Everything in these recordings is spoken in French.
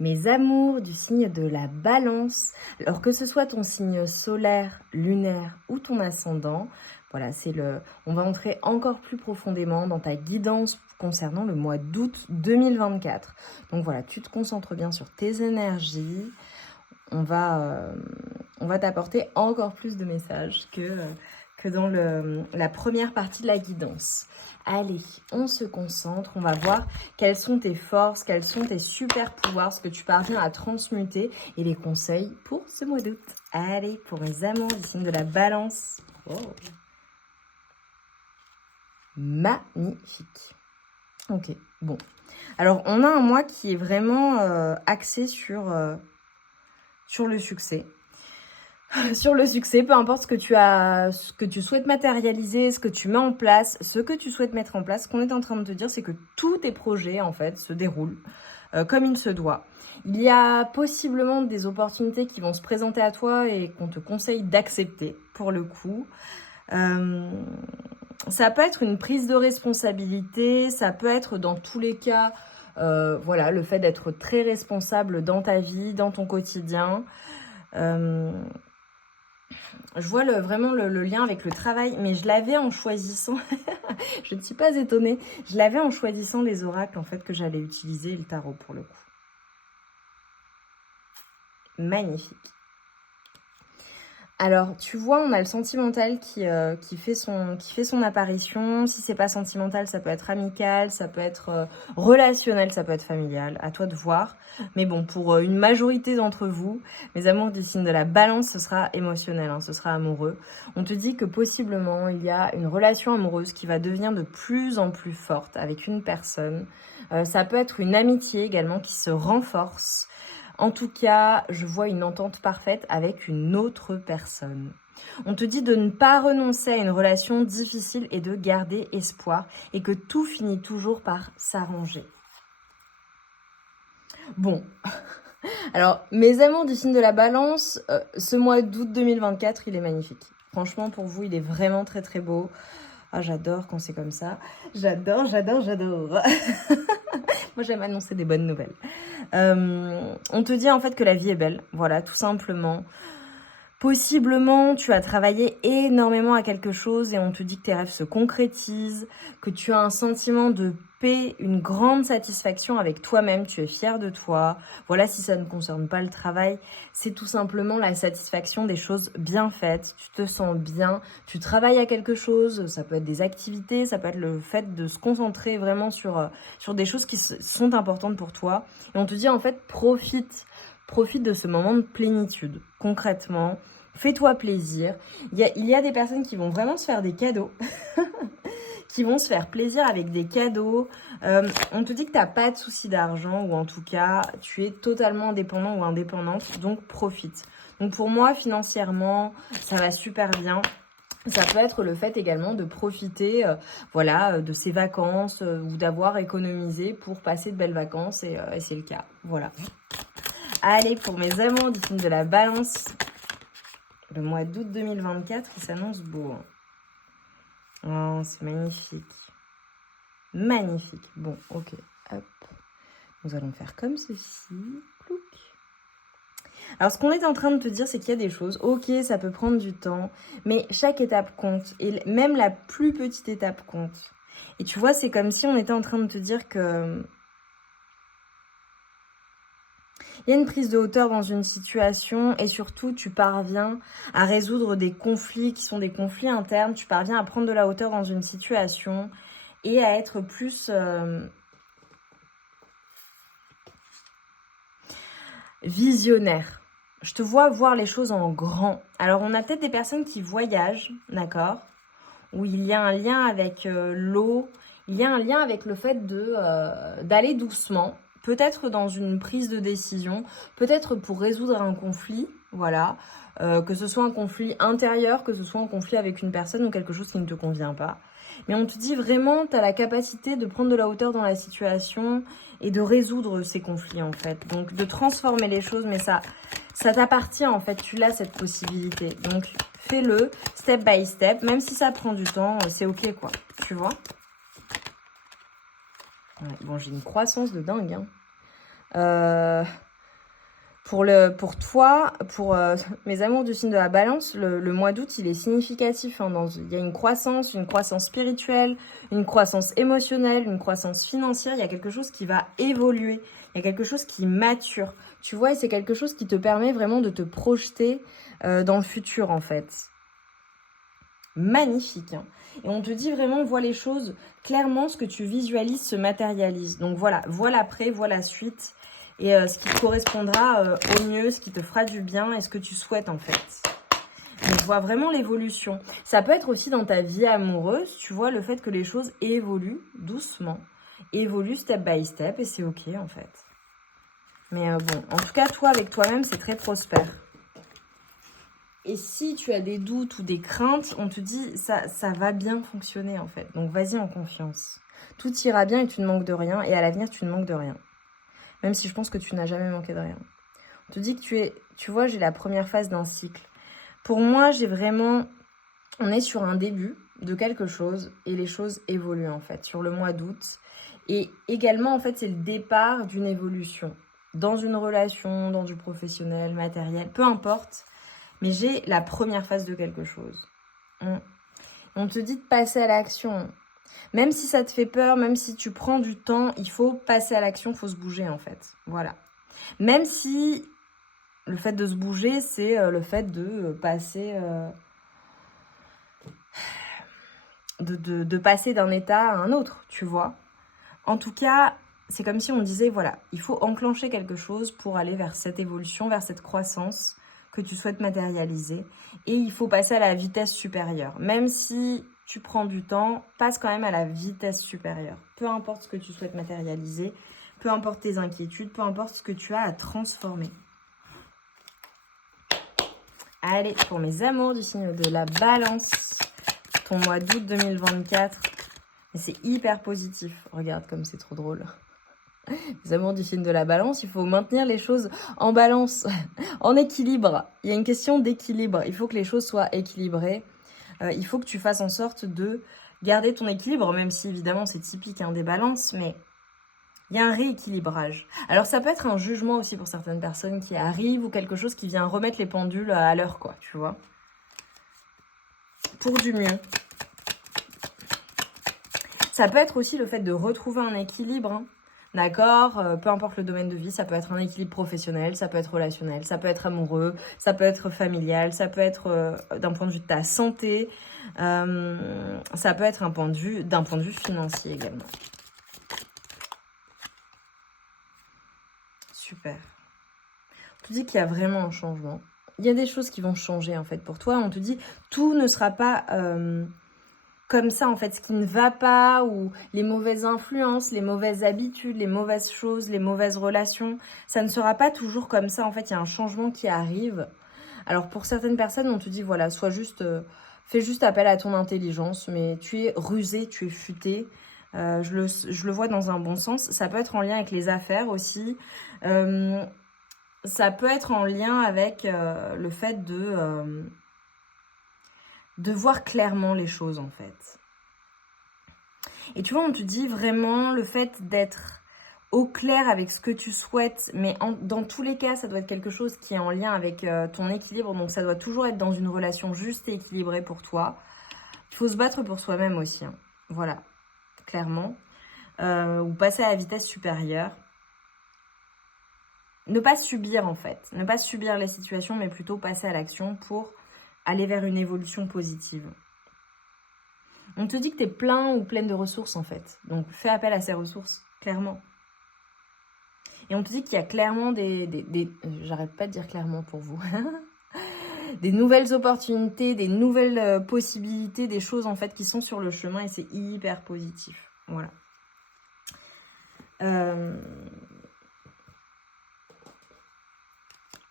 Mes amours du signe de la Balance, alors que ce soit ton signe solaire, lunaire ou ton ascendant, voilà, on va entrer encore plus profondément dans ta guidance concernant le mois d'août 2024. Donc voilà, tu te concentres bien sur tes énergies. On va t'apporter encore plus de messages que dans la première partie de la guidance. Allez, on se concentre, on va voir quelles sont tes forces, quels sont tes super pouvoirs, ce que tu parviens à transmuter et les conseils pour ce mois d'août. Allez, pour mes amours du signe de la Balance. Oh. Magnifique. Ok, bon. Alors, on a un mois qui est vraiment axé sur le succès. Sur le succès, peu importe ce que tu souhaites matérialiser, ce que tu mets en place, ce que tu souhaites mettre en place, ce qu'on est en train de te dire, c'est que tous tes projets, en fait, se déroulent comme il se doit. Il y a possiblement des opportunités qui vont se présenter à toi et qu'on te conseille d'accepter, pour le coup. Ça peut être une prise de responsabilité, ça peut être dans tous les cas, voilà, le fait d'être très responsable dans ta vie, dans ton quotidien. Je vois vraiment le lien avec le travail, mais je l'avais en choisissant, je ne suis pas étonnée, je l'avais en choisissant les oracles en fait que j'allais utiliser et le tarot pour le coup. Magnifique. Alors, tu vois, on a le sentimental qui fait son apparition. Si c'est pas sentimental, ça peut être amical, ça peut être relationnel, ça peut être familial. À toi de voir. Mais bon, pour une majorité d'entre vous, mes amours du signe de la Balance, ce sera émotionnel, hein, ce sera amoureux. On te dit que possiblement, il y a une relation amoureuse qui va devenir de plus en plus forte avec une personne. Ça peut être une amitié également qui se renforce. En tout cas, je vois une entente parfaite avec une autre personne. On te dit de ne pas renoncer à une relation difficile et de garder espoir et que tout finit toujours par s'arranger. Bon, alors mes amours du signe de la Balance, ce mois d'août 2024, il est magnifique. Franchement, pour vous, il est vraiment très très beau. Ah, j'adore quand c'est comme ça. J'adore. Moi, j'aime annoncer des bonnes nouvelles. On te dit en fait que la vie est belle, voilà, tout simplement. Possiblement, tu as travaillé énormément à quelque chose et on te dit que tes rêves se concrétisent, que tu as un sentiment de paix, une grande satisfaction avec toi-même, tu es fier de toi. Voilà, si ça ne concerne pas le travail, c'est tout simplement la satisfaction des choses bien faites. Tu te sens bien, tu travailles à quelque chose, ça peut être des activités, ça peut être le fait de se concentrer vraiment sur des choses qui sont importantes pour toi. Et on te dit en fait, profite de ce moment de plénitude, concrètement. Fais-toi plaisir. Il y a des personnes qui vont vraiment se faire des cadeaux, qui vont se faire plaisir avec des cadeaux. On te dit que tu n'as pas de souci d'argent, ou en tout cas, tu es totalement indépendant ou indépendante, donc profite. Donc pour moi, financièrement, ça va super bien. Ça peut être le fait également de profiter voilà, de ses vacances ou d'avoir économisé pour passer de belles vacances et c'est le cas. Voilà. Allez, pour mes amours du signe de la Balance, le mois d'août 2024, il s'annonce beau. Oh, c'est magnifique. Magnifique. Bon, ok. Hop. Nous allons faire comme ceci. Plouc. Alors, ce qu'on est en train de te dire, c'est qu'il y a des choses. Ok, ça peut prendre du temps, mais chaque étape compte. Et même la plus petite étape compte. Et tu vois, c'est comme si on était en train de te dire que il y a une prise de hauteur dans une situation et surtout, tu parviens à résoudre des conflits qui sont des conflits internes. Tu parviens à prendre de la hauteur dans une situation et à être plus visionnaire. Je te vois voir les choses en grand. Alors, on a peut-être des personnes qui voyagent, d'accord, où il y a un lien avec l'eau, il y a un lien avec le fait d'aller doucement. Peut-être dans une prise de décision, peut-être pour résoudre un conflit, voilà, que ce soit un conflit intérieur, que ce soit un conflit avec une personne ou quelque chose qui ne te convient pas. Mais on te dit vraiment, tu as la capacité de prendre de la hauteur dans la situation et de résoudre ces conflits en fait. Donc de transformer les choses, mais ça t'appartient en fait, tu l'as cette possibilité. Donc fais-le step by step, même si ça prend du temps, c'est ok quoi, tu vois. Ouais, bon, j'ai une croissance de dingue, hein. Pour toi, pour mes amours du signe de la balance, le mois d'août, il est significatif. Hein, il y a une croissance spirituelle, une croissance émotionnelle, une croissance financière. Il y a quelque chose qui va évoluer. Il y a quelque chose qui mature. Tu vois, et c'est quelque chose qui te permet vraiment de te projeter dans le futur, en fait. Magnifique. Hein. Et on te dit vraiment, vois les choses clairement, ce que tu visualises se matérialise. Donc voilà, vois l'après, vois la suite. Et ce qui te correspondra au mieux, ce qui te fera du bien et ce que tu souhaites en fait. Donc je vois vraiment l'évolution. Ça peut être aussi dans ta vie amoureuse, tu vois, le fait que les choses évoluent doucement, évoluent step by step et c'est ok en fait. Mais bon, en tout cas, toi avec toi-même, c'est très prospère. Et si tu as des doutes ou des craintes, on te dit ça va bien fonctionner en fait. Donc vas-y en confiance. Tout ira bien et tu ne manques de rien et à l'avenir, tu ne manques de rien. Même si je pense que tu n'as jamais manqué de rien. On te dit que tu vois, j'ai la première phase d'un cycle. Pour moi, on est sur un début de quelque chose et les choses évoluent en fait sur le mois d'août. Et également, en fait, c'est le départ d'une évolution. Dans une relation, dans du professionnel, matériel, peu importe. Mais j'ai la première phase de quelque chose. On te dit de passer à l'action. Même si ça te fait peur, même si tu prends du temps, il faut passer à l'action, il faut se bouger en fait. Voilà. Même si le fait de se bouger, c'est le fait de passer, de passer d'un état à un autre, tu vois. En tout cas, c'est comme si on disait, voilà, il faut enclencher quelque chose pour aller vers cette évolution, vers cette croissance que tu souhaites matérialiser. Et il faut passer à la vitesse supérieure. Même si tu prends du temps, passe quand même à la vitesse supérieure. Peu importe ce que tu souhaites matérialiser, peu importe tes inquiétudes, peu importe ce que tu as à transformer. Allez, pour mes amours du signe de la balance, ton mois d'août 2024, et c'est hyper positif. Regarde comme c'est trop drôle. Les amours du signe de la balance, il faut maintenir les choses en balance, en équilibre. Il y a une question d'équilibre. Il faut que les choses soient équilibrées. Il faut que tu fasses en sorte de garder ton équilibre, même si évidemment c'est typique des balances, mais il y a un rééquilibrage. Alors ça peut être un jugement aussi pour certaines personnes qui arrivent ou quelque chose qui vient remettre les pendules à l'heure, quoi, tu vois. Pour du mieux. Ça peut être aussi le fait de retrouver un équilibre, hein. D'accord, peu importe le domaine de vie, ça peut être un équilibre professionnel, ça peut être relationnel, ça peut être amoureux, ça peut être familial, ça peut être d'un point de vue de ta santé, ça peut être d'un point de vue financier également. Super. On te dit qu'il y a vraiment un changement. Il y a des choses qui vont changer en fait pour toi. On te dit tout ne sera pas comme ça en fait, ce qui ne va pas ou les mauvaises influences, les mauvaises habitudes, les mauvaises choses, les mauvaises relations, ça ne sera pas toujours comme ça en fait, il y a un changement qui arrive. Alors pour certaines personnes, on te dit voilà, fais juste appel à ton intelligence, mais tu es rusé, tu es futé. Je le vois dans un bon sens. Ça peut être en lien avec les affaires aussi. Ça peut être en lien avec le fait de voir clairement les choses en fait. Et tu vois, on te dit vraiment le fait d'être au clair avec ce que tu souhaites, mais dans tous les cas, ça doit être quelque chose qui est en lien avec ton équilibre, donc ça doit toujours être dans une relation juste et équilibrée pour toi. Il faut se battre pour soi-même aussi, hein. Voilà, clairement. Ou passer à la vitesse supérieure. Ne pas subir en fait, ne pas subir les situations, mais plutôt passer à l'action pour aller vers une évolution positive. On te dit que tu es plein ou pleine de ressources en fait. Donc fais appel à ces ressources, clairement. Et on te dit qu'il y a clairement j'arrête pas de dire clairement pour vous. Des nouvelles opportunités, des nouvelles possibilités, des choses en fait qui sont sur le chemin et c'est hyper positif. Voilà.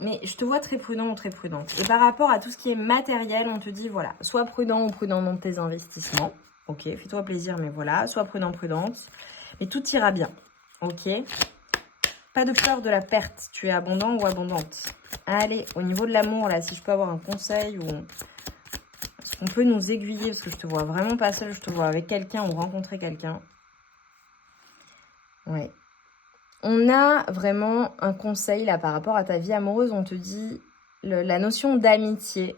Mais je te vois très prudent ou très prudente. Et par rapport à tout ce qui est matériel, on te dit, voilà, sois prudent ou prudent dans tes investissements. Ok, fais-toi plaisir, mais voilà, sois prudent, prudente. Mais tout ira bien. Ok. Pas de peur de la perte. Tu es abondant ou abondante. Allez, au niveau de l'amour, là, si je peux avoir un conseil ou... Est-ce qu'on peut nous aiguiller? Parce que je te vois vraiment pas seule, je te vois avec quelqu'un ou rencontrer quelqu'un. Ouais. On a vraiment un conseil là par rapport à ta vie amoureuse. On te dit la notion d'amitié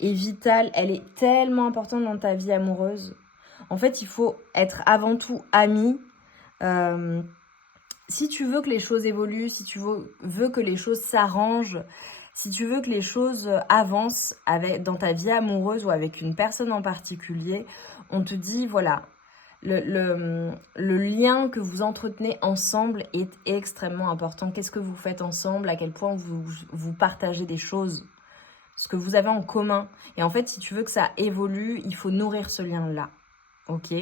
est vitale. Elle est tellement importante dans ta vie amoureuse. En fait, il faut être avant tout ami. Si tu veux que les choses évoluent, si tu veux que les choses s'arrangent, si tu veux que les choses avancent dans ta vie amoureuse ou avec une personne en particulier, on te dit, voilà, le lien que vous entretenez ensemble est extrêmement important. Qu'est-ce que vous faites ensemble? À quel point vous partagez des choses? Ce que vous avez en commun. Et en fait, si tu veux que ça évolue, il faut nourrir ce lien-là. Ok.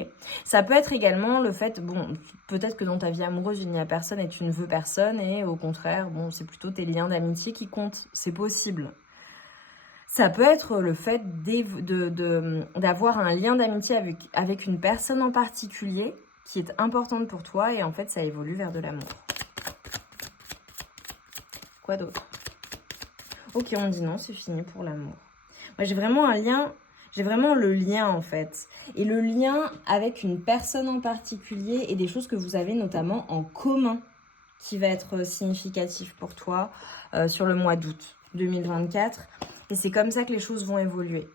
Ça peut être également le fait, bon, peut-être que dans ta vie amoureuse, il n'y a personne et tu ne veux personne, et au contraire, bon, c'est plutôt tes liens d'amitié qui comptent. C'est possible. Ça peut être le fait d'avoir un lien d'amitié avec une personne en particulier qui est importante pour toi, et en fait, ça évolue vers de l'amour. Quoi d'autre? Ok, on dit non, c'est fini pour l'amour. Moi, j'ai vraiment un lien... J'ai vraiment le lien en fait. Et le lien avec une personne en particulier et des choses que vous avez notamment en commun qui va être significatif pour toi sur le mois d'août 2024. Et c'est comme ça que les choses vont évoluer.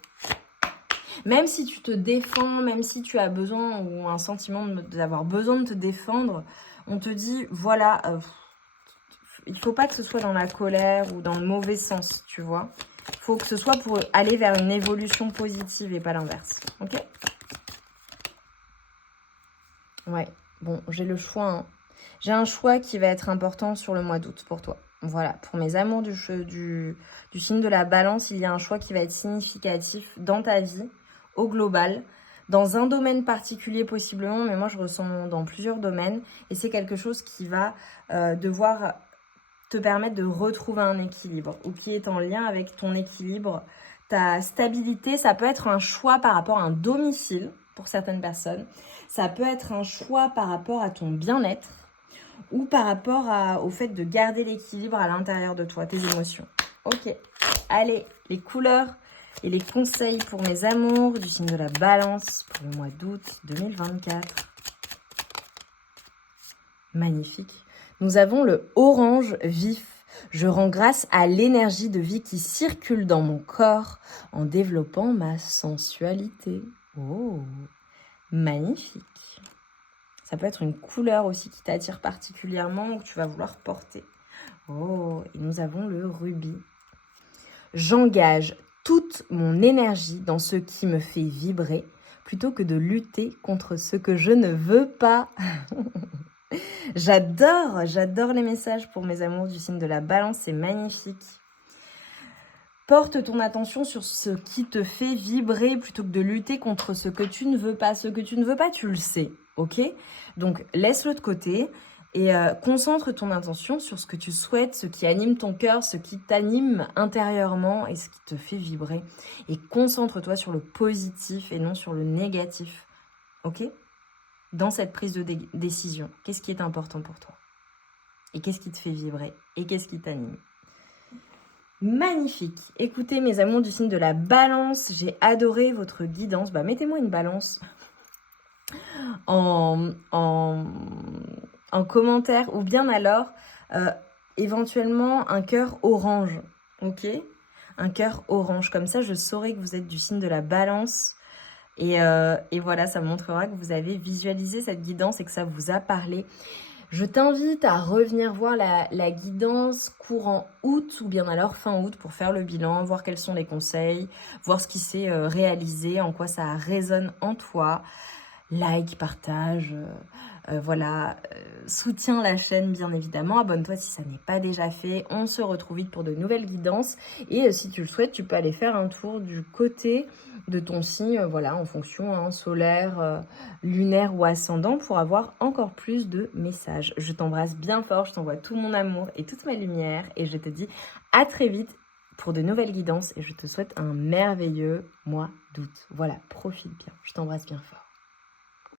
Même si tu te défends, même si tu as besoin ou un sentiment d'avoir besoin de te défendre, on te dit voilà, il ne faut pas que ce soit dans la colère ou dans le mauvais sens, tu vois. Il faut que ce soit pour aller vers une évolution positive et pas l'inverse. Ok? Ouais. Bon, j'ai le choix. Hein. J'ai un choix qui va être important sur le mois d'août pour toi. Voilà. Pour mes amours du signe de la balance, il y a un choix qui va être significatif dans ta vie, au global, dans un domaine particulier possiblement, mais moi je ressens dans plusieurs domaines. Et c'est quelque chose qui va devoir... te permettre de retrouver un équilibre ou qui est en lien avec ton équilibre, ta stabilité. Ça peut être un choix par rapport à un domicile pour certaines personnes. Ça peut être un choix par rapport à ton bien-être ou par rapport au fait de garder l'équilibre à l'intérieur de toi, tes émotions. Ok, allez, les couleurs et les conseils pour mes amours du signe de la balance pour le mois d'août 2024. Magnifique. Nous avons le orange vif. Je rends grâce à l'énergie de vie qui circule dans mon corps en développant ma sensualité. Oh, magnifique. Ça peut être une couleur aussi qui t'attire particulièrement ou que tu vas vouloir porter. Oh, et nous avons le rubis. J'engage toute mon énergie dans ce qui me fait vibrer plutôt que de lutter contre ce que je ne veux pas. J'adore les messages pour mes amours du signe de la balance, c'est magnifique. Porte ton attention sur ce qui te fait vibrer plutôt que de lutter contre ce que tu ne veux pas. Ce que tu ne veux pas, tu le sais, ok? Donc, laisse-le de côté et concentre ton attention sur ce que tu souhaites, ce qui anime ton cœur, ce qui t'anime intérieurement et ce qui te fait vibrer. Et concentre-toi sur le positif et non sur le négatif, ok? Dans cette prise de décision, qu'est-ce qui est important pour toi? Et qu'est-ce qui te fait vibrer? Et qu'est-ce qui t'anime? Magnifique! Écoutez, mes amours du signe de la balance, j'ai adoré votre guidance. Bah, mettez-moi une balance en commentaire ou bien alors éventuellement un cœur orange, ok? Un cœur orange, comme ça je saurai que vous êtes du signe de la balance. Et voilà, ça montrera que vous avez visualisé cette guidance et que ça vous a parlé. Je t'invite à revenir voir la guidance courant août ou bien alors fin août pour faire le bilan, voir quels sont les conseils, voir ce qui s'est réalisé, en quoi ça résonne en toi. Like, partage, voilà, soutiens la chaîne bien évidemment, abonne-toi si ça n'est pas déjà fait. On se retrouve vite pour de nouvelles guidances et si tu le souhaites, tu peux aller faire un tour du côté de ton signe, voilà, en fonction solaire, lunaire ou ascendant pour avoir encore plus de messages. Je t'embrasse bien fort, je t'envoie tout mon amour et toute ma lumière et je te dis à très vite pour de nouvelles guidances et je te souhaite un merveilleux mois d'août. Voilà, profite bien, je t'embrasse bien fort.